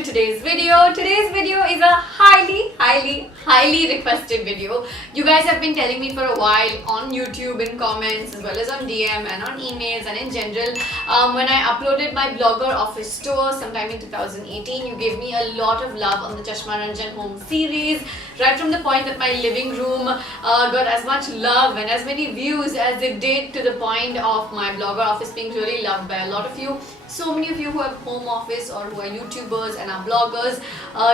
to today's video. Today's video is a highly requested video. You guys have been telling me for a while on YouTube in comments as well as on DM and on emails and in general. When I uploaded my blogger office tour sometime in 2018, you gave me a lot of love on the Chashma Ranjan home series. Right from the point that my living room got as much love and as many views as it did to the point of my blogger office being really loved by a lot of you. So many of you who have home office or who are YouTubers and are bloggers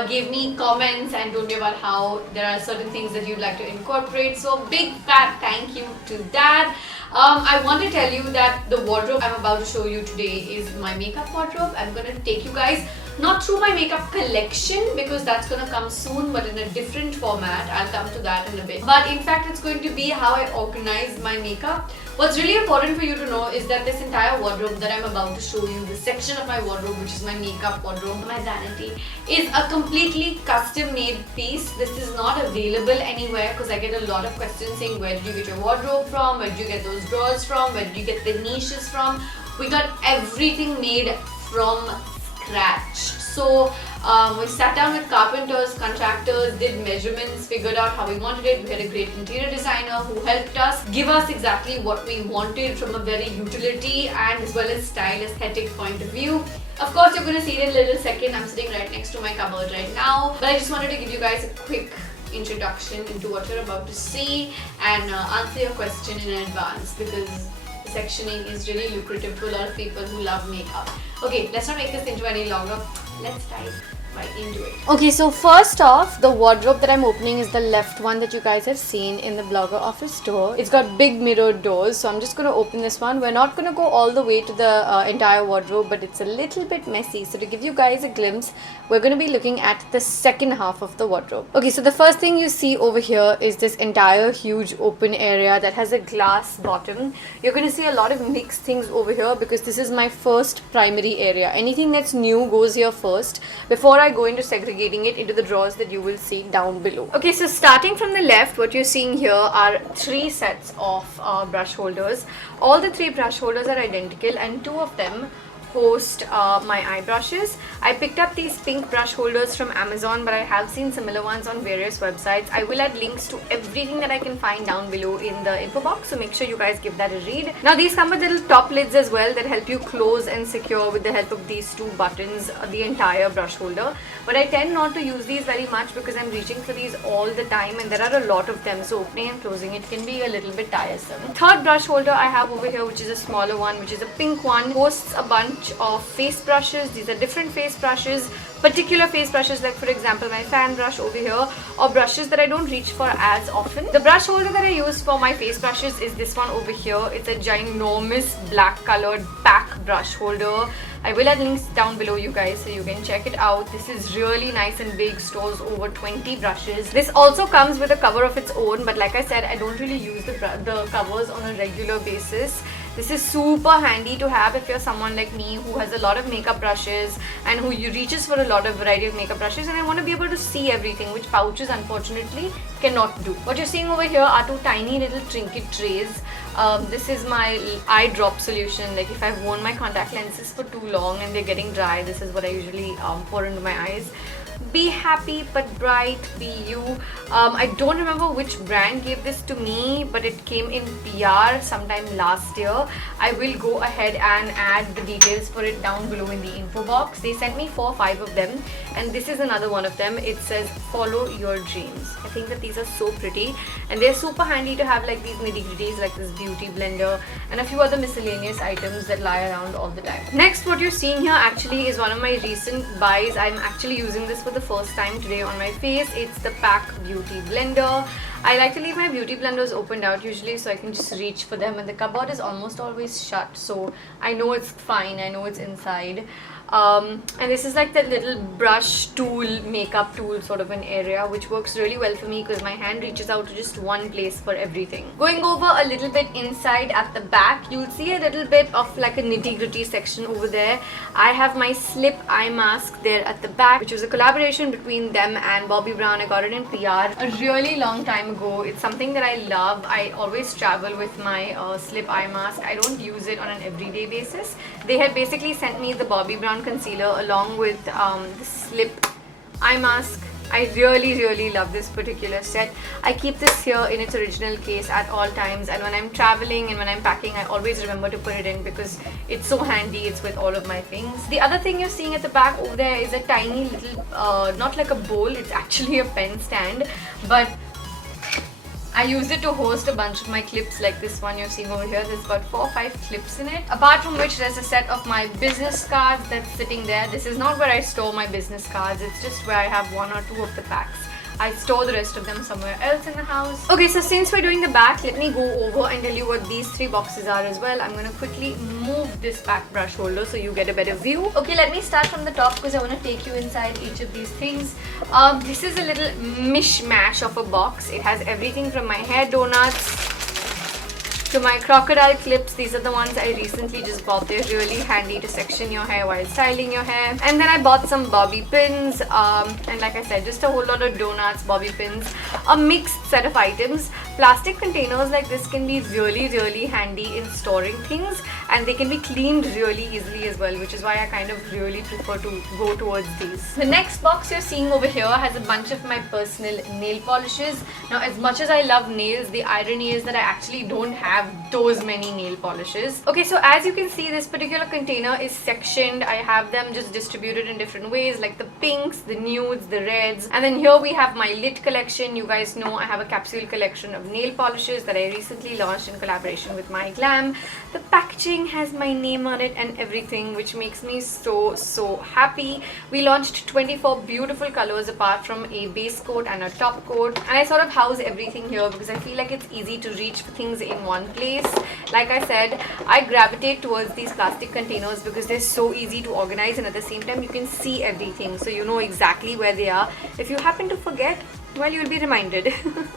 gave me comments and told me about how there are certain things that you'd like to incorporate. So big fat thank you to that. I want to tell you that the wardrobe I'm about to show you today is my makeup wardrobe. I'm going to take you guys not through my makeup collection because that's going to come soon, but in a different format. I'll come to that in a bit. But in fact, it's going to be how I organize my makeup. What's really important for you to know is that this entire wardrobe that I'm about to show you, the section of my wardrobe which is my makeup wardrobe, my vanity, is a completely custom made piece. This is not available anywhere because I get a lot of questions saying where did you get your wardrobe from, where did you get those drawers from, where did you get the niches from. We got everything made from scratch. So we sat down with carpenters, contractors, did measurements, figured out how we wanted it. We had a great interior designer who helped us give us exactly what we wanted from a very utility and as well as style aesthetic point of view. Of course, you're going to see it in a little second. I'm sitting right next to my cupboard right now, but I just wanted to give you guys a quick introduction into what you're about to see and answer your question in advance because sectioning is really lucrative to a lot of people who love makeup. Okay, let's not make this intro any longer. Let's dive right into it. Okay, so first off, the wardrobe that I'm opening is the left one that you guys have seen in the blogger office tour. It's got big mirrored doors, so I'm just going to open this one. We're not going to go all the way to the entire wardrobe, but it's a little bit messy. So to give you guys a glimpse, we're going to be looking at the second half of the wardrobe. Okay, so the first thing you see over here is this entire huge open area that has a glass bottom. You're going to see a lot of mixed things over here because this is my first primary area. Anything that's new goes here first before I go into segregating it into the drawers that you will see down below. Okay, so starting from the left, what you're seeing here are 3 sets of brush holders. All the 3 brush holders are identical and 2 of them host my eye brushes. I picked up these pink brush holders from Amazon, but I have seen similar ones on various websites. I will add links to everything that I can find down below in the info box, so make sure you guys give that a read. Now these come with little top lids as well that help you close and secure with the help of these 2 buttons the entire brush holder, but I tend not to use these very much because I'm reaching for these all the time and there are a lot of them, so opening and closing it can be a little bit tiresome. Third brush holder I have over here, which is a smaller one, which is a pink one, hosts a bunch of face brushes. These are different face brushes, particular face brushes like for example my fan brush over here, or brushes that I don't reach for as often. The brush holder that I use for my face brushes is this one over here. It's a ginormous black colored pack brush holder. I will add links down below you guys so you can check it out. This is really nice and big, stores over 20 brushes. This also comes with a cover of its own, but like I said, I don't really use the covers on a regular basis. This is super handy to have if you're someone like me who has a lot of makeup brushes and who reaches for a lot of variety of makeup brushes, and I want to be able to see everything, which pouches unfortunately cannot do. What you're seeing over here are 2 tiny little trinket trays. This is my eye drop solution. Like if I've worn my contact lenses for too long and they're getting dry, this is what I usually pour into my eyes. Be happy but bright, be you. I don't remember which brand gave this to me, but it came in PR sometime last year. I will go ahead and add the details for it down below in the info box. They sent me 4 or 5 of them, and this is another one of them. It says follow your dreams. I think that these are so pretty and they're super handy to have like these nitty-gritties like this beauty blender and a few other miscellaneous items that lie around all the time. Next, what you're seeing here actually is one of my recent buys. I'm actually using this for the first time today on my face. It's the PAC Beauty Blender. I like to leave my beauty blenders opened out usually so I can just reach for them, and the cupboard is almost always shut, so I know it's fine, I know it's inside. And this is like that little brush tool, makeup tool sort of an area, which works really well for me because my hand reaches out to just one place for everything. Going over a little bit inside at the back, you'll see a little bit of like a nitty-gritty section over there. I have my slip eye mask there at the back, which was a collaboration between them and Bobbi Brown. I got it in PR a really long time go. It's something that I love. I always travel with my slip eye mask. I don't use it on an everyday basis. They had basically sent me the Bobbi Brown concealer along with the slip eye mask. I really love this particular set. I keep this here in its original case at all times, and when I'm traveling and when I'm packing, I always remember to put it in because it's so handy. It's with all of my things. The other thing you're seeing at the back over there is a tiny little, not like a bowl, it's actually a pen stand, but I use it to host a bunch of my clips like this one you're seeing over here. There's about 4 or 5 clips in it. Apart from which, there's a set of my business cards that's sitting there. This is not where I store my business cards. It's just where I have 1 or 2 of the packs. I store the rest of them somewhere else in the house. Okay, so since we're doing the back, let me go over and tell you what these 3 boxes are as well. I'm going to quickly move this back brush holder so you get a better view. Okay, let me start from the top because I want to take you inside each of these things. This is a little mishmash of a box. It has everything from my hair donuts to my crocodile clips. These are the ones I recently just bought. They're really handy to section your hair while styling your hair. And then I bought some bobby pins, and like I said, just a whole lot of donuts, bobby pins, a mixed set of items. Plastic containers like this can be really handy in storing things, and they can be cleaned really easily as well, which is why I kind of really prefer to go towards these. The next box you're seeing over here has a bunch of my personal nail polishes. Now, as much as I love nails, the irony is that I actually don't have those many nail polishes. Okay, so as you can see, this particular container is sectioned. I have them just distributed in different ways, like the pinks, the nudes, the reds, and then here we have my lit collection. You guys know I have a capsule collection of nail polishes that I recently launched in collaboration with My Glam. The packaging has my name on it and everything, which makes me so happy. We launched 24 beautiful colors apart from a base coat and a top coat, and I sort of house everything here because I feel like it's easy to reach for things in one place. Like I said, I gravitate towards these plastic containers because they're so easy to organize, and at the same time you can see everything, so you know exactly where they are. If you happen to forget, well, you'll be reminded.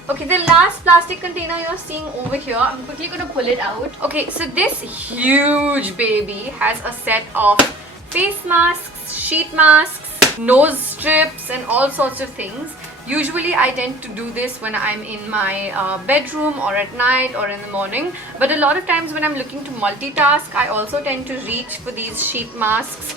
Okay, the last plastic container you're seeing over here, I'm quickly going to pull it out. Okay, so this huge baby has a set of face masks, sheet masks, nose strips, and all sorts of things. Usually I tend to do this when I'm in my bedroom or at night or in the morning, but a lot of times when I'm looking to multitask, I also tend to reach for these sheet masks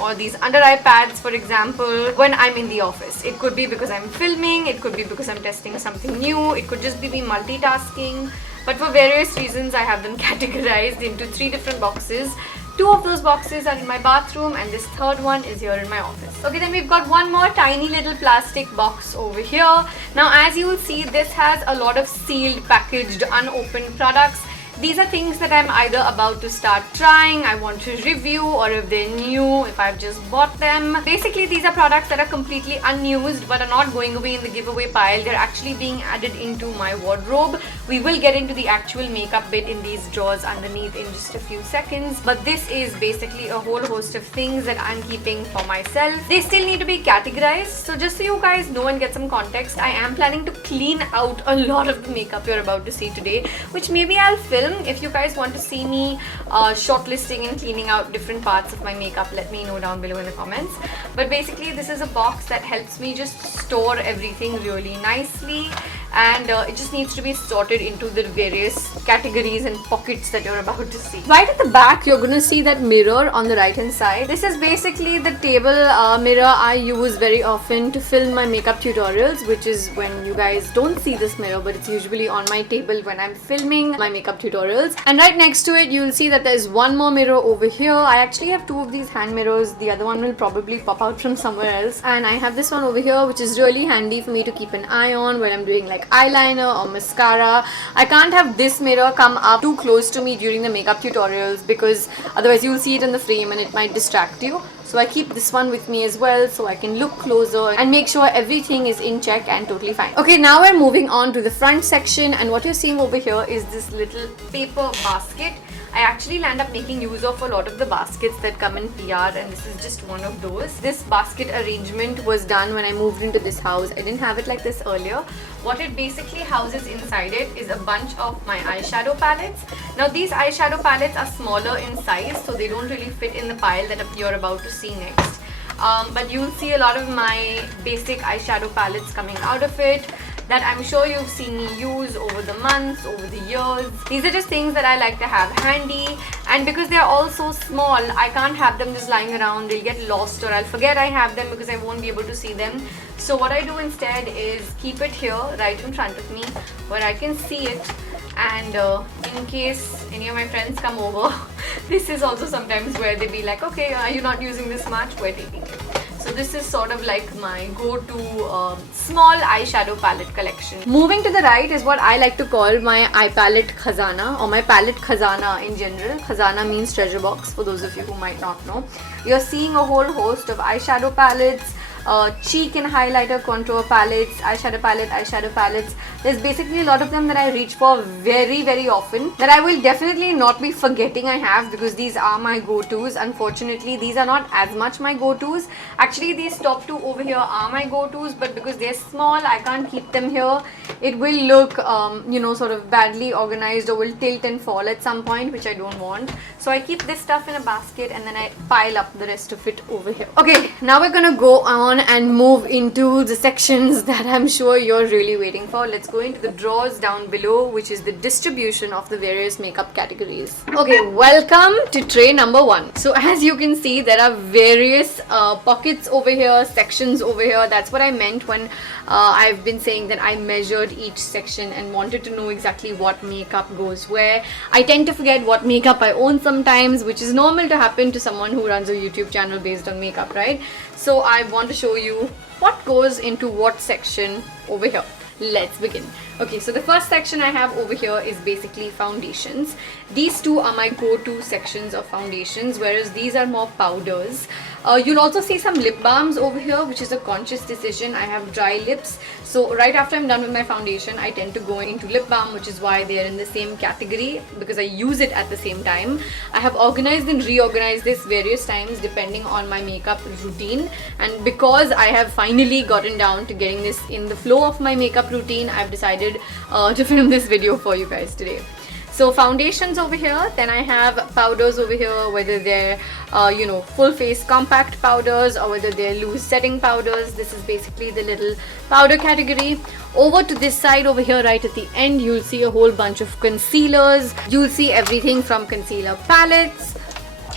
or these under eye pads, for example, when I'm in the office. It could be because I'm filming, it could be because I'm testing something new, it could just be me multitasking, but for various reasons I have them categorized into 3 different boxes. 2 of those boxes are in my bathroom and this third one is here in my office. Okay, then we've got one more tiny little plastic box over here. Now, as you will see, this has a lot of sealed, packaged, unopened products. These are things that I'm either about to start trying, I want to review, or if they're new, if I've just bought them. Basically, these are products that are completely unused but are not going away in the giveaway pile. They're actually being added into my wardrobe. We will get into the actual makeup bit in these drawers underneath in just a few seconds. But this is basically a whole host of things that I'm keeping for myself. They still need to be categorized. So just so you guys know and get some context, I am planning to clean out a lot of the makeup you're about to see today, which maybe I'll film. If you guys want to see me shortlisting and cleaning out different parts of my makeup, let me know down below in the comments. But basically, this is a box that helps me just store everything really nicely, and it just needs to be sorted into the various categories and pockets that you're about to see. Right at the back, you're going to see that mirror on the right hand side. This is basically the table mirror I use very often to film my makeup tutorials, which is when you guys don't see this mirror, but it's usually on my table when I'm filming my makeup tutorials. And right next to it, you'll see that there's one more mirror over here. I actually have 2 of these hand mirrors. The other one will probably pop out from somewhere else. And I have this one over here, which is really handy for me to keep an eye on when I'm doing like eyeliner or mascara. I can't have this mirror come up too close to me during the makeup tutorials because otherwise you'll see it in the frame and it might distract you. So I keep this one with me as well so I can look closer and make sure everything is in check and totally fine. Okay, now we're moving on to the front section, and what you're seeing over here is this little paper basket. I actually land up making use of a lot of the baskets that come in PR, and this is just one of those. This basket arrangement was done when I moved into this house. I didn't have it like this earlier. What it basically houses inside it is a bunch of my eyeshadow palettes. Now, these eyeshadow palettes are smaller in size, so they don't really fit in the pile that you're about to see next. But you'll see a lot of my basic eyeshadow palettes coming out of it. that I'm sure you've seen me use over the months, over the years. These are just things that I like to have handy, and because they're all so small, I can't have them just lying around. They'll get lost or I'll forget I have them because I won't be able to see them. So what I do instead is keep it here right in front of me where I can see it, and in case any of my friends come over, this is also sometimes where they be like, okay, are you not using this much? We're taking it. So this is sort of like my go-to small eyeshadow palette collection. Moving to the right is what I like to call my eye palette khazana, or my palette khazana in general. Khazana means treasure box, for those of you who might not know. You're seeing a whole host of eyeshadow palettes, cheek and highlighter contour palettes, eyeshadow palettes. There's basically a lot of them that I reach for very, very often, that I will definitely not be forgetting I have, because these are my go-tos. Unfortunately, these are not as much my go-tos. Actually, these top two over here are my go-tos, but because they're small, I can't keep them here. It will look, sort of badly organized, or will tilt and fall at some point, which I don't want. So I keep this stuff in a basket and then I pile up the rest of it over here. Okay, now we're gonna go on and move into the sections that I'm sure you're really waiting for. Let's go into the drawers down below, which is the distribution of the various makeup categories. Okay, welcome to tray number 1. So as you can see, there are various pockets over here, sections over here. That's what I meant when I've been saying that I measured each section and wanted to know exactly what makeup goes where. I tend to forget what makeup I own sometimes, which is normal to happen to someone who runs a YouTube channel based on makeup, right? So I want to show you what goes into what section over here. Let's begin. Okay, so the first section I have over here is basically foundations. These two are my go-to sections of foundations, whereas these are more powders. You'll also see some lip balms over here, which is a conscious decision. I have dry lips, so right after I'm done with my foundation, I tend to go into lip balm, which is why they are in the same category, because I use it at the same time. I have organized and reorganized this various times depending on my makeup routine, and because I have finally gotten down to getting this in the flow of my makeup routine, I've decided to film this video for you guys today. So foundations over here, then I have powders over here, whether they're full face compact powders or whether they're loose setting powders. This is basically the little powder category. Over to this side over here, right at the end, you'll see a whole bunch of concealers. You'll see everything from concealer palettes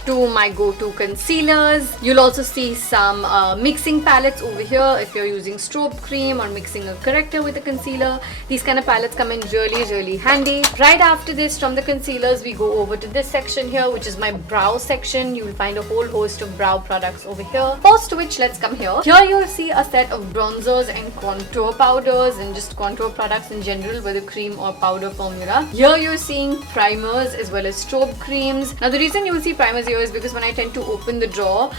to my go-to concealers. You'll also see some mixing palettes over here if you're using strobe cream or mixing a corrector with a concealer. These kind of palettes come in really, really handy. Right after this, from the concealers, we go over to this section here, which is my brow section. You'll find a whole host of brow products over here. Post which, let's come here. Here you'll see a set of bronzers and contour powders and just contour products in general, whether cream or powder formula. Here you're seeing primers as well as strobe creams. Now the reason you will see primers here is because when I tend to open the drawer,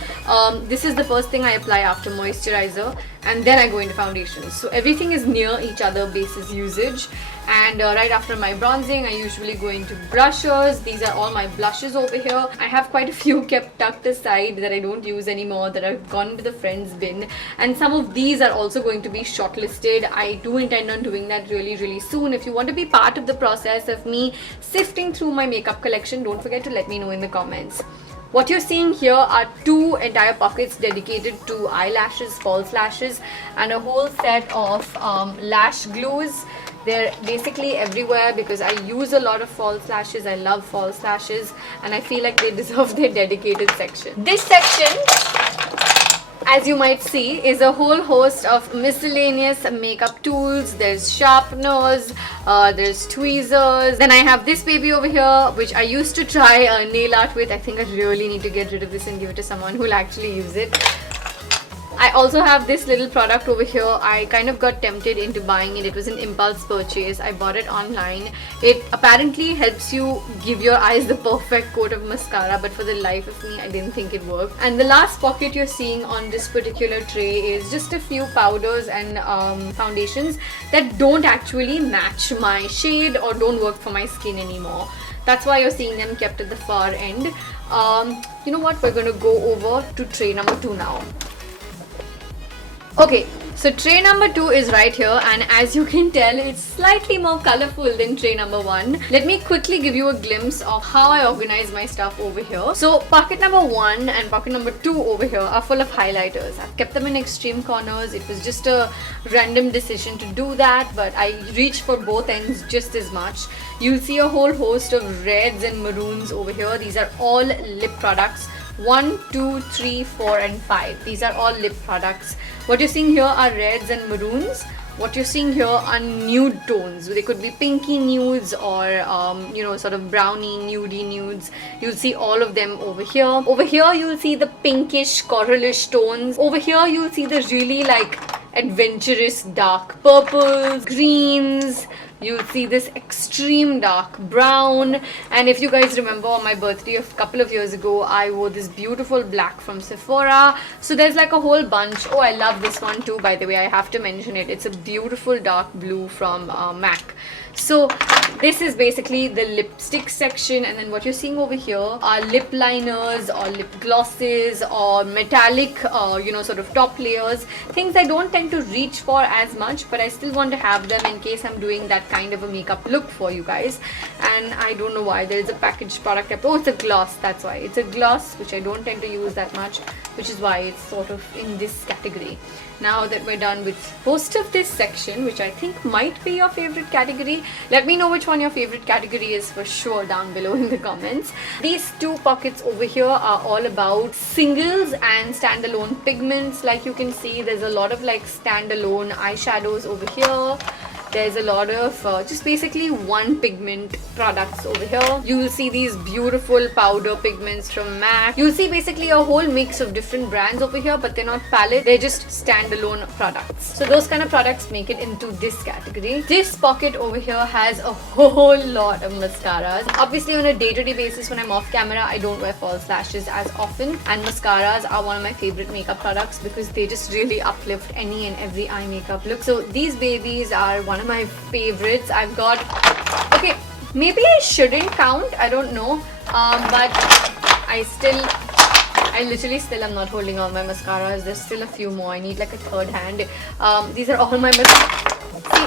this is the first thing I apply after moisturizer, and then I go into foundations. So everything is near each other basis usage. And right after my bronzing, I usually go into blushers. These are all my blushes over here. I have quite a few kept tucked aside that I don't use anymore, that have gone into the friends bin, and some of these are also going to be shortlisted. I do intend on doing that really, really soon. If you want to be part of the process of me sifting through my makeup collection, don't forget to let me know in the comments. What you're seeing here are two entire pockets dedicated to eyelashes, false lashes, and a whole set of lash glues. They're basically everywhere because I use a lot of false lashes. I love false lashes and I feel like they deserve their dedicated section. This section, as you might see, is a whole host of miscellaneous makeup tools. There's sharpeners, there's tweezers. Then I have this baby over here, which I used to try nail art with. I think I really need to get rid of this and give it to someone who will actually use it. I also have this little product over here. I kind of got tempted into buying it. It was an impulse purchase. I bought it online. It apparently helps you give your eyes the perfect coat of mascara, but for the life of me, I didn't think it worked. And the last pocket you're seeing on this particular tray is just a few powders and foundations that don't actually match my shade or don't work for my skin anymore. That's why you're seeing them kept at the far end. You know what? We're going to go over to tray number 2 now. Okay, So tray number 2 is right here, and as you can tell, it's slightly more colorful than tray number 1. Let me quickly give you a glimpse of how I organize my stuff over here. So pocket number 1 and pocket number 2 over here are full of highlighters. I've kept them in extreme corners. It was just a random decision to do that, but I reach for both ends just as much. You'll see a whole host of reds and maroons over here. These are all lip products. 1, 2, 3, 4 and 5. These are all lip products. What you're seeing here are reds and maroons. What you're seeing here are nude tones. They could be pinky nudes or sort of brownie nudie nudes. You'll see all of them over here. Over here you'll see the pinkish coralish tones. Over here you'll see the really like adventurous dark purples, greens. You'll see this extreme dark brown, and if you guys remember on my birthday a couple of years ago, I wore this beautiful black from Sephora. So there's like a whole bunch. Oh, I love this one too, by the way. I have to mention it. It's a beautiful dark blue from MAC. So this is basically the lipstick section, and then what you're seeing over here are lip liners or lip glosses or metallic sort of top layers, things I don't tend to reach for as much, but I still want to have them in case I'm doing that kind of a makeup look for you guys. And I don't know why there is a packaged product. Oh, it's a gloss, that's why. It's a gloss which I don't tend to use that much, which is why it's sort of in this category. Now that we're done with most of this section, which I think might be your favorite category, let me know which one your favorite category is for sure down below in the comments. These two pockets over here are all about singles and standalone pigments. Like you can see, there's a lot of like standalone eyeshadows over here. There's a lot of just basically one pigment products over here. You will see these beautiful powder pigments from MAC. You'll see basically a whole mix of different brands over here, but they're not palette, they're just standalone products. So those kind of products make it into this category. This pocket over here has a whole lot of mascaras. Obviously on a day-to-day basis when I'm off camera, I don't wear false lashes as often, and mascaras are one of my favorite makeup products because they just really uplift any and every eye makeup look. So these babies are one of my favorites. I've got, okay, maybe I shouldn't count, I don't know, but I literally still am not holding all my mascaras. There's still a few more. I need like a third hand. These are all my mascaras. See,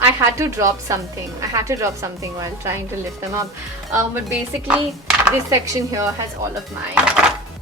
I had to drop something while trying to lift them up, but basically this section here has all of my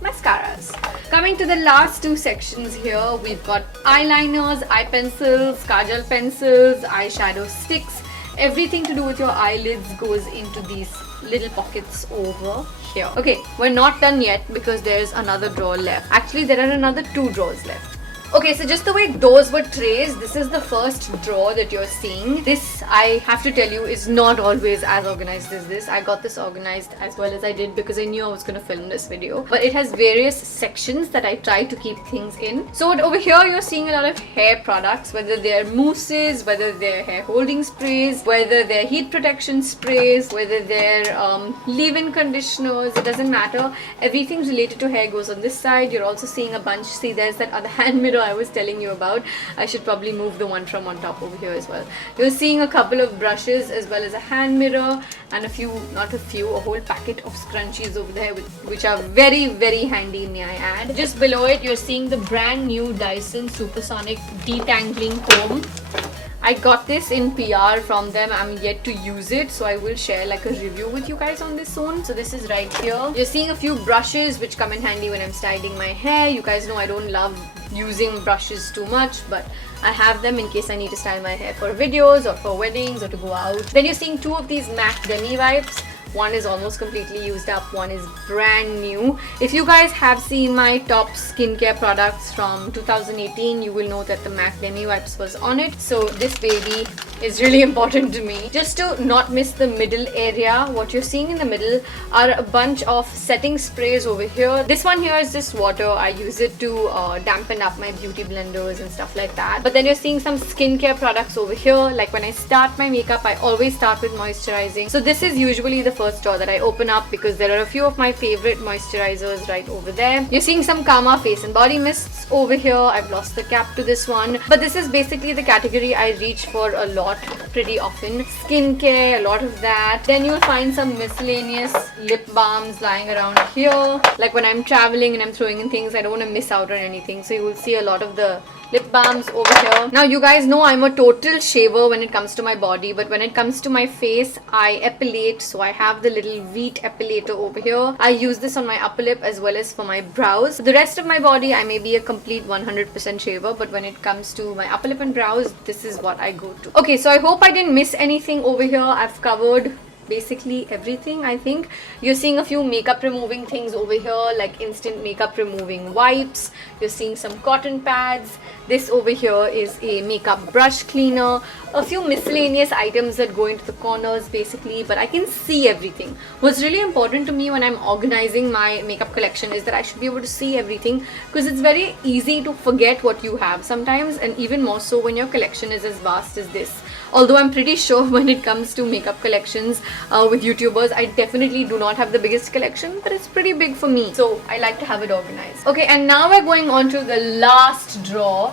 mascaras. Coming to the last two sections here, we've got eyeliners, eye pencils, kajal pencils, eyeshadow sticks. Everything to do with your eyelids goes into these little pockets over here. Okay, we're not done yet because there's another drawer left. Actually, there are another 2 drawers left. Okay, so just the way those were trays, this is the first drawer that you're seeing. This, I have to tell you, is not always as organized as this. I got this organized as well as I did because I knew I was going to film this video. But it has various sections that I try to keep things in. So over here, you're seeing a lot of hair products, whether they're mousses, whether they're hair holding sprays, whether they're heat protection sprays, whether they're leave-in conditioners, it doesn't matter. Everything related to hair goes on this side. You're also seeing a bunch. See, there's that other hand mirror I was telling you about. I should probably move the one from on top over here as well. You're seeing a couple of brushes as well as a hand mirror and a whole packet of scrunchies over there which are very, very handy, may I add. Just below it, you're seeing the brand new Dyson Supersonic Detangling Comb. I got this in PR from them. I'm yet to use it, so I will share like a review with you guys on this soon. So this is right here. You're seeing a few brushes which come in handy when I'm styling my hair. You guys know I don't love using brushes too much, but I have them in case I need to style my hair for videos or for weddings or to go out. Then you're seeing 2 of these MAC Demi Wipes. One is almost completely used up, one is brand new. If you guys have seen my top skincare products from 2018, you will know that the MAC Demi Wipes was on it. So this baby is really important to me. Just to not miss the middle area, what you're seeing in the middle are a bunch of setting sprays over here. This one here is just water. I use it to dampen up my beauty blenders and stuff like that. But then you're seeing some skincare products over here. Like when I start my makeup, I always start with moisturizing. So this is usually the first drawer that I open up because there are a few of my favorite moisturizers right over there. You're seeing some Kama face and body mists over here. I've lost the cap to this one, but this is basically the category I reach for a lot pretty often. Skincare, a lot of that. Then you'll find some miscellaneous lip balms lying around here. Like when I'm traveling and I'm throwing in things, I don't want to miss out on anything, so you will see a lot of the lip balms over here. Now you guys know I'm a total shaver when it comes to my body, but when it comes to my face, I epilate. So I have the little Veet epilator over here. I use this on my upper lip as well as for my brows. For the rest of my body, I may be a complete 100% shaver, but when it comes to my upper lip and brows, this is what I go to. Okay, so I hope I didn't miss anything over here. I've covered basically everything. I think you're seeing a few makeup removing things over here, like instant makeup removing wipes. You're seeing some cotton pads. This over here is a makeup brush cleaner, a few miscellaneous items that go into the corners basically, but I can see everything. What's really important to me when I'm organizing my makeup collection is that I should be able to see everything, because it's very easy to forget what you have sometimes, and even more so when your collection is as vast as this. Although I'm pretty sure when it comes to makeup collections with YouTubers, I definitely do not have the biggest collection, but it's pretty big for me. So I like to have it organized. Okay, and now we're going on to the last drawer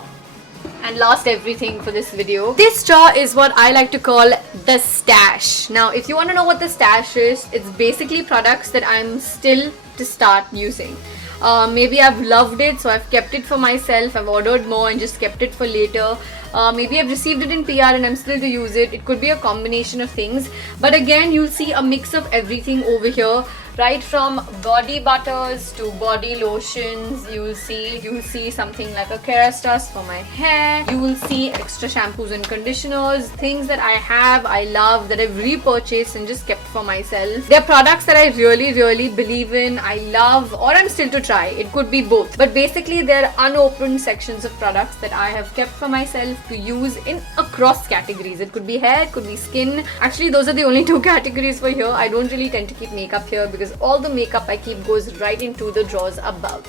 and last everything for this video. This drawer is what I like to call the stash. Now, if you want to know what the stash is, it's basically products that I'm still to start using. Maybe I've loved it, so I've kept it for myself. I've ordered more and just kept it for later. Maybe I've received it in PR and I'm still to use it. It could be a combination of things. But again, you'll see a mix of everything over here. Right from body butters to body lotions, you will see something like a Kerastase for my hair. You will see extra shampoos and conditioners, things that I have, I love, that I've repurchased and just kept for myself. They're products that I really believe in, I love, or I'm still to try. It could be both. But basically, they're unopened sections of products that I have kept for myself to use in across categories. It could be hair, it could be skin. Actually, those are the only two categories for here. I don't really tend to keep makeup here because all the makeup I keep goes right into the drawers above.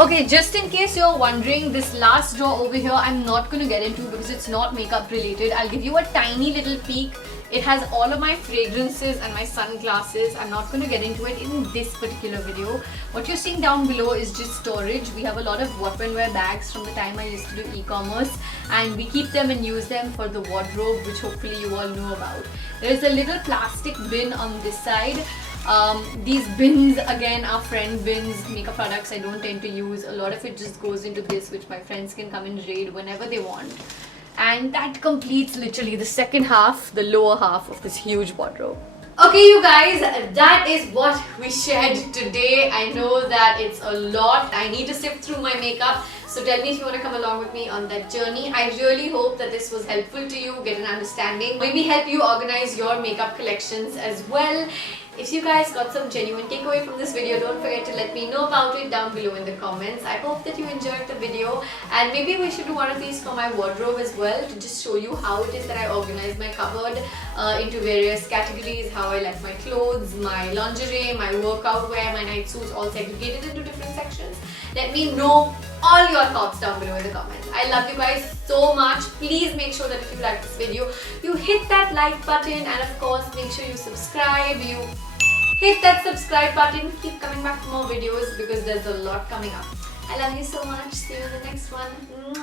Okay, just in case you're wondering, this last drawer over here I'm not going to get into because it's not makeup related. I'll give you a tiny little peek. It has all of my fragrances and my sunglasses. I'm not going to get into it in this particular video. What you're seeing down below is just storage. We have a lot of What-When-Wear bags from the time I used to do e-commerce, and we keep them and use them for the wardrobe, which hopefully you all know about. There's a little plastic bin on this side. These bins again are friend bins, makeup products I don't tend to use. A lot of it just goes into this, which my friends can come and raid whenever they want. And that completes literally the second half, the lower half of this huge wardrobe. Okay, you guys, that is what we shared today. I know that it's a lot. I need to sift through my makeup. So tell me if you want to come along with me on that journey. I really hope that this was helpful to you, get an understanding, maybe help you organize your makeup collections as well. If you guys got some genuine takeaway from this video, don't forget to let me know about it down below in the comments. I hope that you enjoyed the video, and maybe we should do one of these for my wardrobe as well, to just show you how it is that I organize my cupboard into various categories, how I like my clothes, my lingerie, my workout wear, my night suits, all segregated into different sections. Let me know all your thoughts down below in the comments. I love you guys so much. Please make sure that if you like this video, you hit that like button, and of course make sure you subscribe. You hit that subscribe button. Keep coming back for more videos because there's a lot coming up. I love you so much. See you in the next one.